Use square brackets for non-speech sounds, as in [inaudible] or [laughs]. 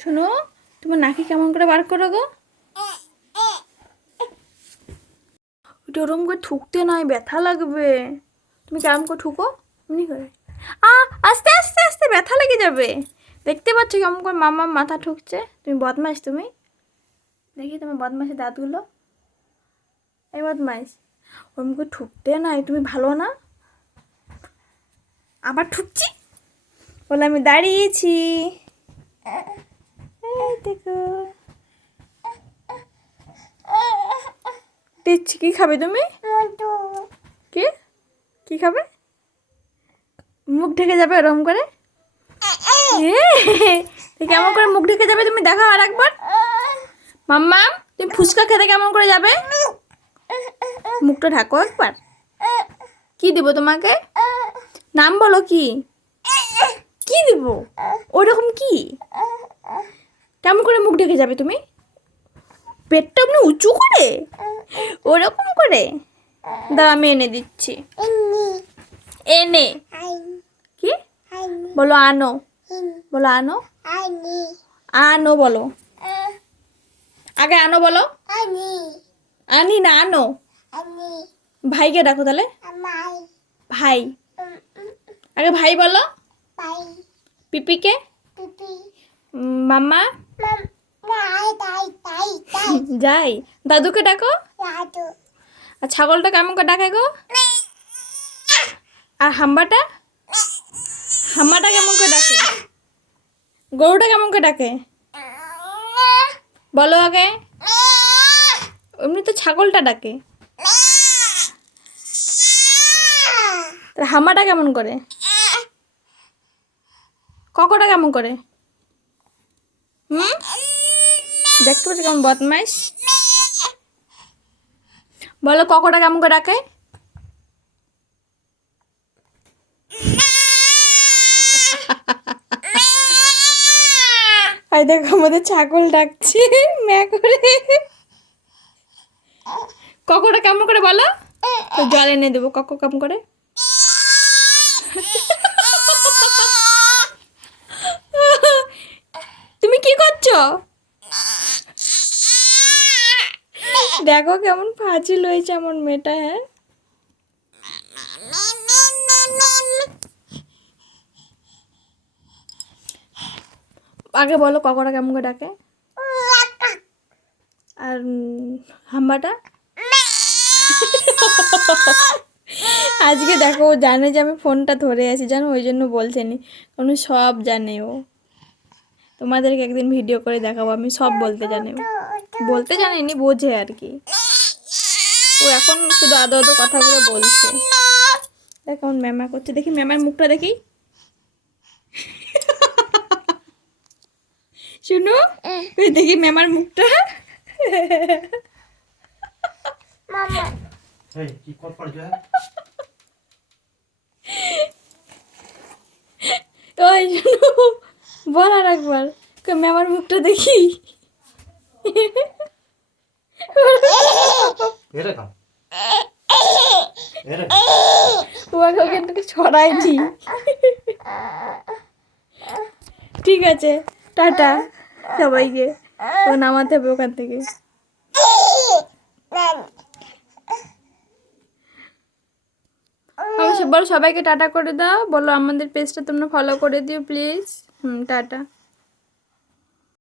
শোনো, তোমার নাকি কেমন করে বার করো গো? ওটা ওরম করে ঠুকতে নাই ব্যথা লাগবে। তুমি কেমন করে ঠুকো এমনি করে। আ আস্তে আস্তে আস্তে ব্যথা লেগে যাবে। দেখতে পাচ্ছ কেমন করে মামা মাথা ঠুকছে। তুমি বদমাইশ তুমি। দেখি তোমার বদমাইশের দাঁতগুলো। এই বদমাইশ। ওরম করে ঠুকতে নাই তুমি ভালো না? আবার ঠুকছি? বলে আমি দাঁড়িয়েছি। দেখো। দিচ্ছি কি খাবে তুমি? কি? কি খাবে? মুখ ঢেকে যাবে ওরম করে? কেমন করে মুখ ঢেকে যাবে তুমি দেখো আর একবার মাম্মা, তুমি ফুচকা খেতে কেমন করে যাবে? মুখটা ঢাকো একবার। কি দিব তোমাকে? নাম বলো কি? কি দিব? ওরকম কি? কেমন করে মুখ ঢেকে যাবে তুমি? পেটটা আপনি উঁচু করে? ওরকম করে? দাও আমি এনে দিচ্ছি। এনে। বলো আনো। বলো আনো। আনো। বলো। আগে আনো বলো। আনি। না আনো। ভাইকে ডাকো তাহলে। ভাই। আগে ভাই বলো। পিপিকে। মাম্মা। [laughs] যাই। দাদুকে ডাকো। আর ছাগলটা কেমন করে ডাকে গো? আর হাম্বাটা? হাম্বাটা কেমন করে ডাকে? গরুটা কেমন করে ডাকে? বলো আগে। এমনি তো ছাগলটা ডাকে। হাম্বাটা কেমন করে? ককটা কেমন করে? হুম? দেখতে পাচ্ছ কেমন বদমাইশ? বলো ককটা কেমন করে ডাকে? আর দেখো, আমাদের ছাগল ডাকছে। ম্যা করে। ককটা কেমন করে বলো? জল এনে দেবো, কক কেমন করে? তুমি কি করছ? দেখো কেমন ফাজিল হয়েছে এমন মেয়েটা হ্যাঁ? আগে বলো ককটা কেমন করে ডাকে? আর হাম্বাটা? আজকে দেখো ও জানে যে আমি ফোনটা ধরে আছি জানো ওই জন্য বলছে নি কারণ সব জানে ও। তোমাদেরকে একদিন ভিডিও করে দেখাবো আমি সব বলতে জানি। বলতে জানিনি বোঝে আর কি। ও এখন শুধু আদো আদো কথাগুলো বলছে। দেখ ম্যামা করছে। দেখি ম্যামার মুখটা দেখি। শুনো? ওই দেখি ম্যামার মুখটা। ওই শুনো বল একবার। ম্যামার মুখটা দেখি। ওখান থেকে ছড়াইনি ঠিক আছে। টাটা, সবাইকে। ও নামাতে হবে ওখান থেকে। বলো সবাইকে টাটা করে দাও। বলো আমাদের পেজটা তোমরা ফলো করে দিও প্লিজ হুম, টাটা।